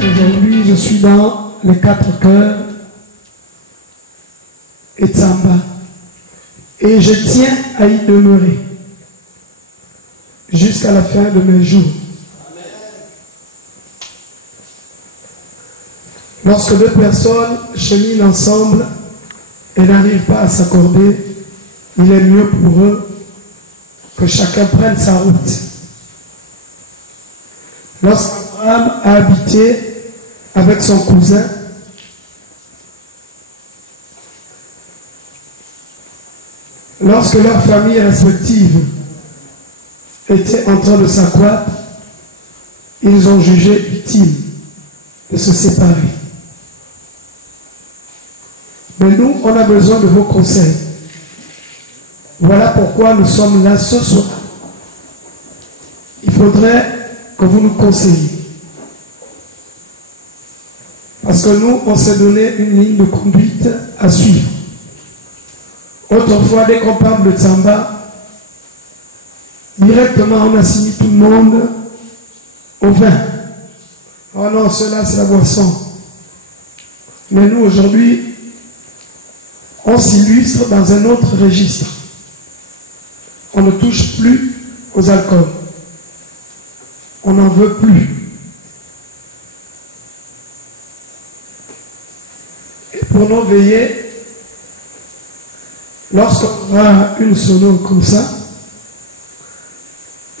Aujourd'hui, je suis dans les 4 cœurs et Tsamba. Et je tiens à y demeurer jusqu'à la fin de mes jours. Lorsque 2 personnes cheminent ensemble et n'arrivent pas à s'accorder, il est mieux pour eux que chacun prenne sa route. Lorsqu'Abraham a habité avec son cousin, lorsque leurs familles respectives étaient en train de s'accroître, ils ont jugé utile de se séparer. Mais nous, on a besoin de vos conseils. Voilà pourquoi nous sommes là ce soir. Il faudrait que vous nous conseilliez. Parce que nous, on s'est donné une ligne de conduite à suivre. Autrefois, dès qu'on parle de Tsamba, directement on assigne tout le monde au vin. Oh non, cela c'est la boisson. Mais nous, aujourd'hui, on s'illustre dans un autre registre. On ne touche plus aux alcools. On n'en veut plus. Et pour nous veiller, lorsqu'on aura une sono comme ça,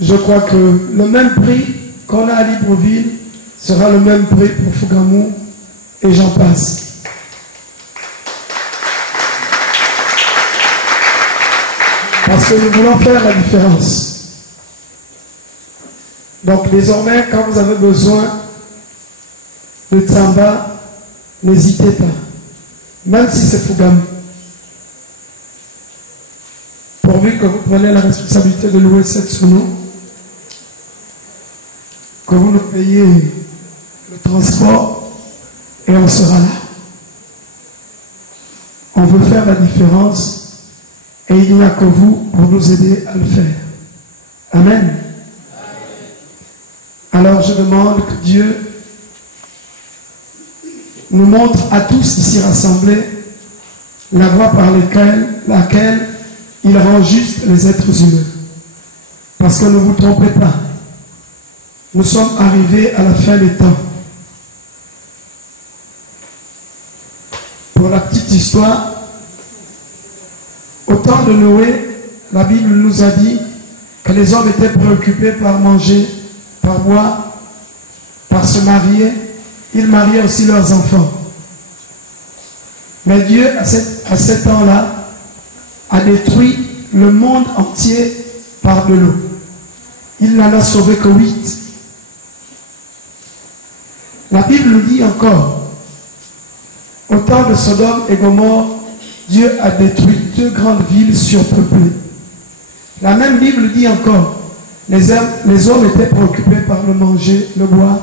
je crois que le même prix qu'on a à Libreville sera le même prix pour Fougamou et j'en passe. Parce que nous voulons faire la différence. Donc désormais, quand vous avez besoin de Tsamba, n'hésitez pas. Même si c'est Fougamou. Pourvu que vous preniez la responsabilité de louer cette sono, que vous nous payez le transport et on sera là. On veut faire la différence et il n'y a que vous pour nous aider à le faire. Amen. Alors je demande que Dieu nous montre à tous ici rassemblés la voie par laquelle il rend juste les êtres humains. Parce que ne vous trompez pas, nous sommes arrivés à la fin des temps. Pour la petite histoire, au temps de Noé, la Bible nous a dit que les hommes étaient préoccupés par manger, par boire, par se marier. Ils mariaient aussi leurs enfants. Mais Dieu, à ce temps-là, a détruit le monde entier par de l'eau. Il n'en a sauvé que 8. La Bible nous dit encore, au temps de Sodome et Gomorrhe, Dieu a détruit 2 grandes villes surpeuplées. La même Bible dit encore, les hommes étaient préoccupés par le manger, le boire.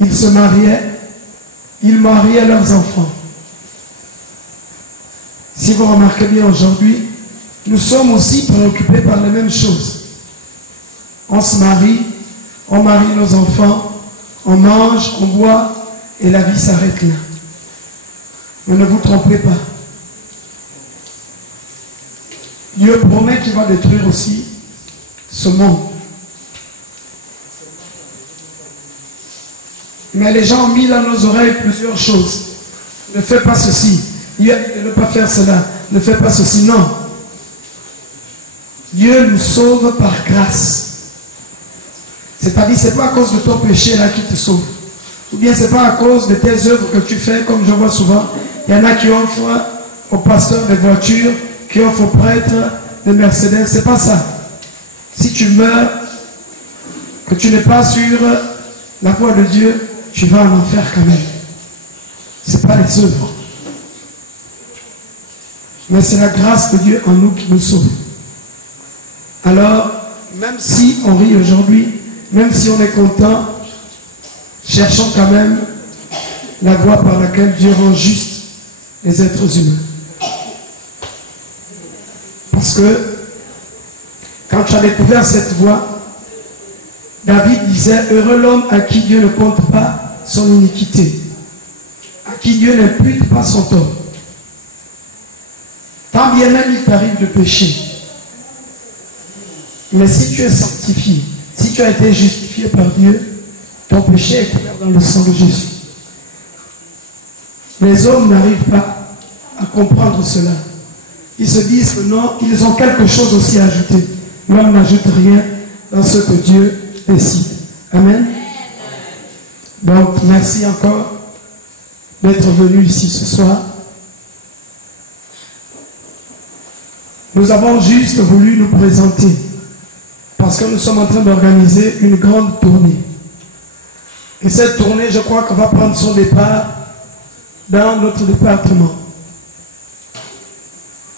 Ils se mariaient, ils mariaient leurs enfants. Si vous remarquez bien aujourd'hui, nous sommes aussi préoccupés par les mêmes choses. On se marie, on marie nos enfants, on mange, on boit, et la vie s'arrête là. Mais ne vous trompez pas. Dieu promet qu'il va détruire aussi ce monde. Mais les gens ont mis dans nos oreilles plusieurs choses. Ne fais pas ceci. Ne pas faire cela. Ne fais pas ceci. Non. Dieu nous sauve par grâce. C'est-à-dire, ce n'est pas à cause de ton péché là qui te sauve. Ou bien ce n'est pas à cause de tes œuvres que tu fais, comme je vois souvent. Il y en a qui offrent aux pasteurs des voitures, qui offrent aux prêtres des Mercedes. Ce n'est pas ça. Si tu meurs, que tu n'es pas sur la voie de Dieu, tu vas en enfer quand même. Ce n'est pas les œuvres. Mais c'est la grâce de Dieu en nous qui nous sauve. Alors, même si on rit aujourd'hui, même si on est content, cherchons quand même la voie par laquelle Dieu rend juste les êtres humains. Parce que quand tu as découvert cette voie, David disait, heureux l'homme à qui Dieu ne compte pas son iniquité, à qui Dieu n'impute pas son tort. Tant bien même il t'arrive de pécher, mais si tu es sanctifié, si tu as été justifié par Dieu, ton péché est couvert dans le sang de Jésus. Les hommes n'arrivent pas à comprendre cela. Ils se disent que non, ils ont quelque chose aussi à ajouter. L'homme n'ajoute rien dans ce que Dieu décide. Amen. Donc, merci encore d'être venu ici ce soir. Nous avons juste voulu nous présenter parce que nous sommes en train d'organiser une grande tournée. Et cette tournée, je crois qu'on va prendre son départ dans notre département.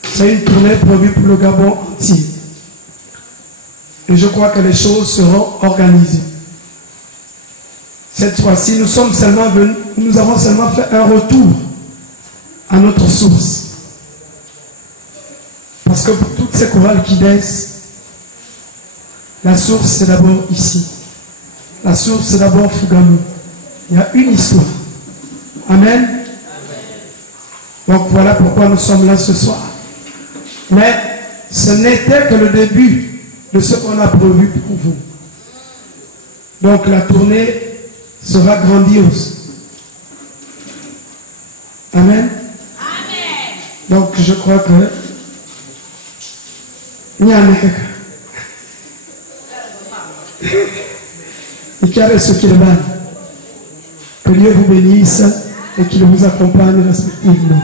C'est une tournée prévue pour le Gabon entier. Et je crois que les choses seront organisées. Cette fois-ci, nous avons seulement fait un retour à notre source. Parce que pour toutes ces chorales qui baissent, la source c'est d'abord ici. La source c'est d'abord Fougamou. Il y a une histoire. Amen. Donc voilà pourquoi nous sommes là ce soir. Mais ce n'était que le début de ce qu'on a prévu pour vous. Donc la tournée sera grandiose. Amen. Amen. Donc je crois que que Dieu vous bénisse et qu'il vous accompagne respectivement.